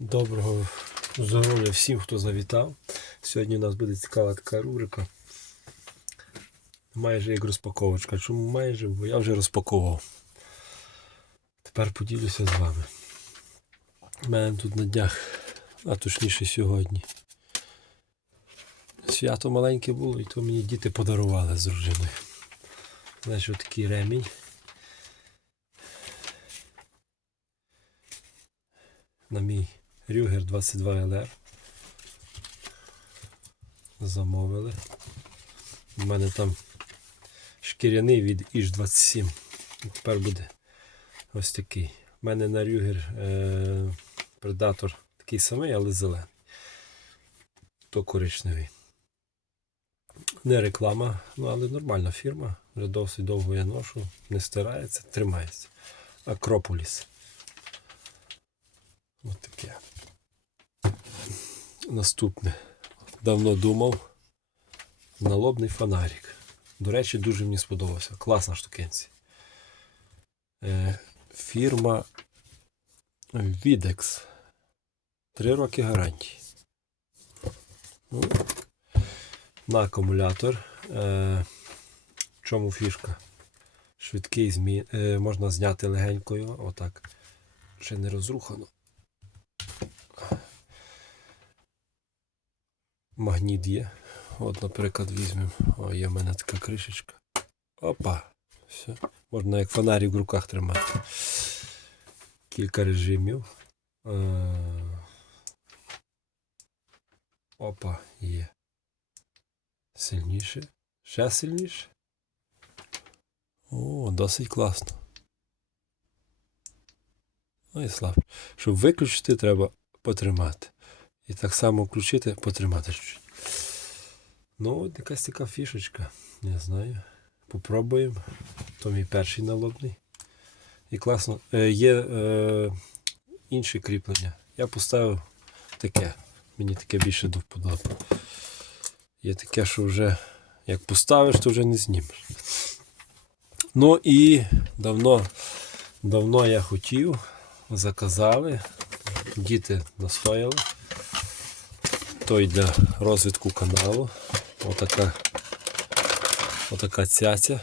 Доброго здоров'я всім, хто завітав. Сьогодні у нас буде цікава така рубрика. Майже як розпаковочка. Чому майже? Бо я вже розпаковував. Тепер поділюся з вами. У мене тут на днях, а точніше сьогодні. Свято маленьке було, і то мені діти подарували з дружиною. Знаєш, отакий ремінь. на мій Рюгер 22 LR. Замовили. У мене там шкіряний від Іж 27. Тепер буде ось такий. У мене на Рюгер е- Predator такий самий, але зелений. То коричневий. Не реклама, ну але нормальна фірма. Вже досить довго я ношу, не стирається, тримається. Акрополіс. Ось таке. Наступне. Давно думав. Налобний фонарик. До речі, дуже мені сподобався. Класна штукенція. Е, фірма Videx. Три роки гарантії. Ну, на акумулятор. Е, в чому фішка? Швидкий змін. Е, можна зняти легенькою. Отак. Ще не розрухано. Магніт є. От, наприклад, візьмемо. О, є в мене така кришечка. Опа. Все. Можна як фонарик в руках тримати. Кілька режимів. Опа, є. Сильніше. Ще сильніше. О, досить класно. Ну і слабше. Щоб виключити, треба потримати. І так само включити, потримати. Ну, от якась така фішечка. Не знаю. Попробуємо. То мій перший налобний. І класно. Е, є е, інші кріплення. Я поставив таке. Мені таке більше до вподоби. Є таке, що вже як поставиш, то вже не знімеш. Ну і давно, давно я хотів, заказали. Діти настояли той для розвитку каналу. Отака, отака цяця.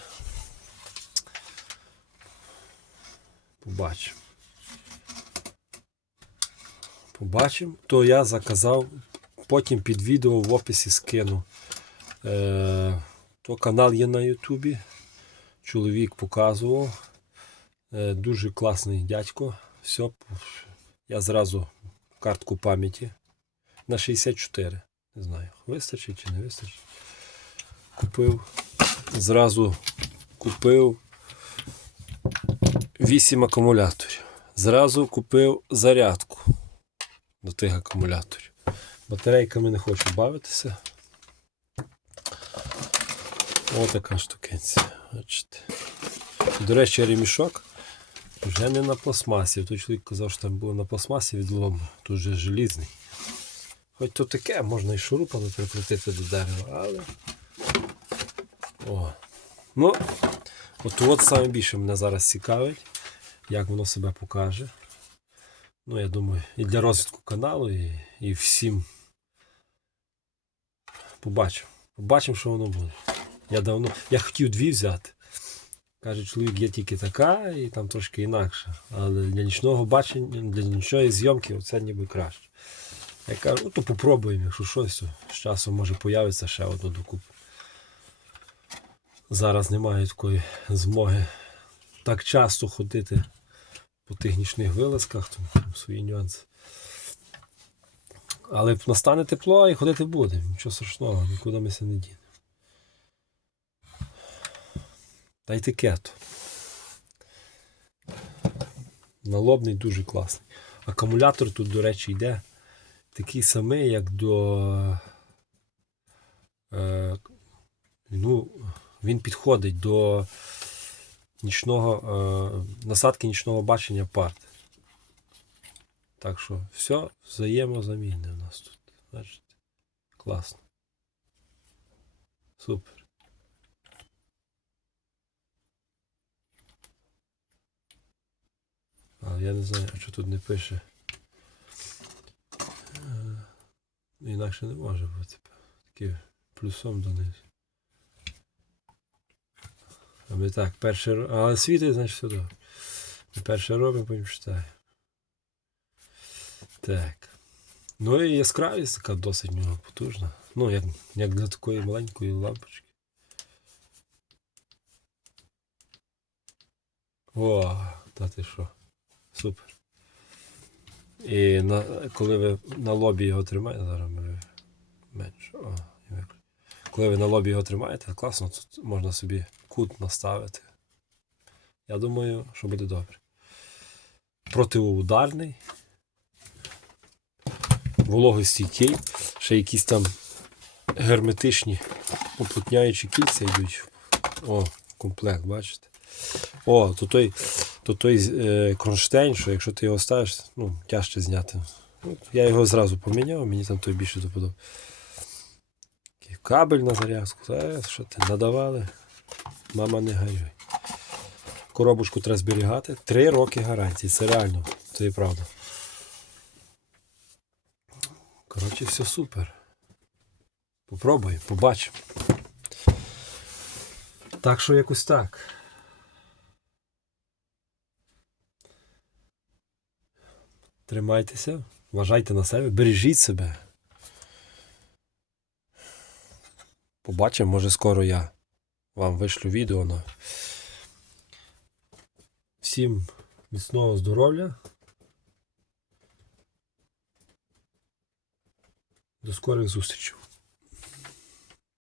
Побачимо. Побачимо. То я заказав, потім під відео в описі скину. Е, то канал є на Ютубі. Чоловік показував. Е, дуже класний дядько. Все, я зразу картку пам'яті на 64. Не знаю, вистачить чи не вистачить. Купив. Зразу купив 8 акумуляторів. Зразу купив зарядку до тих акумуляторів. Батарейками не хочу бавитися. Отака штукенція. Бачите. До речі, ремішок вже не на пластмасі. Той чоловік казав, що там було на пластмасі відлом, тут вже желізний. Хоч то таке, можна і шурупами прикрутити до дерева, але. О. Ну, от от саме більше мене зараз цікавить, як воно себе покаже. Ну, я думаю, і для розвитку каналу, і, і всім. Побачимо. Побачимо, що воно буде. Я давно. Я хотів дві взяти. Каже, чоловік є тільки така і там трошки інакше. Але для нічного бачення, для нічної зйомки оце ніби краще. Я кажу, ну то попробуємо, якщо щось, з часом може появиться ще одну докуп. Зараз немає такої змоги так часто ходити по тих нічних вилазках, тому свої нюанси. Але настане тепло і ходити буде, нічого страшного, нікуди ми се не дінемо. Та й. Налобний дуже класний. Акумулятор тут, до речі, йде такий самий, як до. Е, ну, він підходить до нічного, е, насадки нічного бачення парт. Так що все взаємозамінне у нас тут. Бачите? Класно. Супер. А я не знаю, а що тут не пише. Інакше не може бути. Такий плюсом донизу. А ми так, перше ро- Але світить, значить все добре. Ми перше робимо, потім читаємо. Так. Ну і яскравість така досить в нього потужна. Ну, як, як для такої маленької лампочки. О, та ти що? Супер. І на, коли ви на лобі його тримаєте, зараз ми менше. О. Коли ви на лобі його тримаєте, класно, тут можна собі кут наставити. Я думаю, що буде добре. Протиударний. Вологостійкий. Ще якісь там герметичні уплотняючі кільця йдуть. О, комплект, бачите? О, то той, то той е, кронштейн, що якщо ти його ставиш, ну, тяжче зняти. Ну, я його зразу поміняв, мені там той більше доподобав. Кабель на зарядку. Та, що ти надавали? Мама не горюй. Коробочку треба зберігати. Три роки гарантії. Це реально. Це і правда. Коротше, все супер. Попробуй, побачимо. Так що якось так. Тримайтеся, вважайте на себе, бережіть себе. Побачимо, може скоро я вам вишлю відео на. Всім міцного здоров'я. До скорих зустрічей.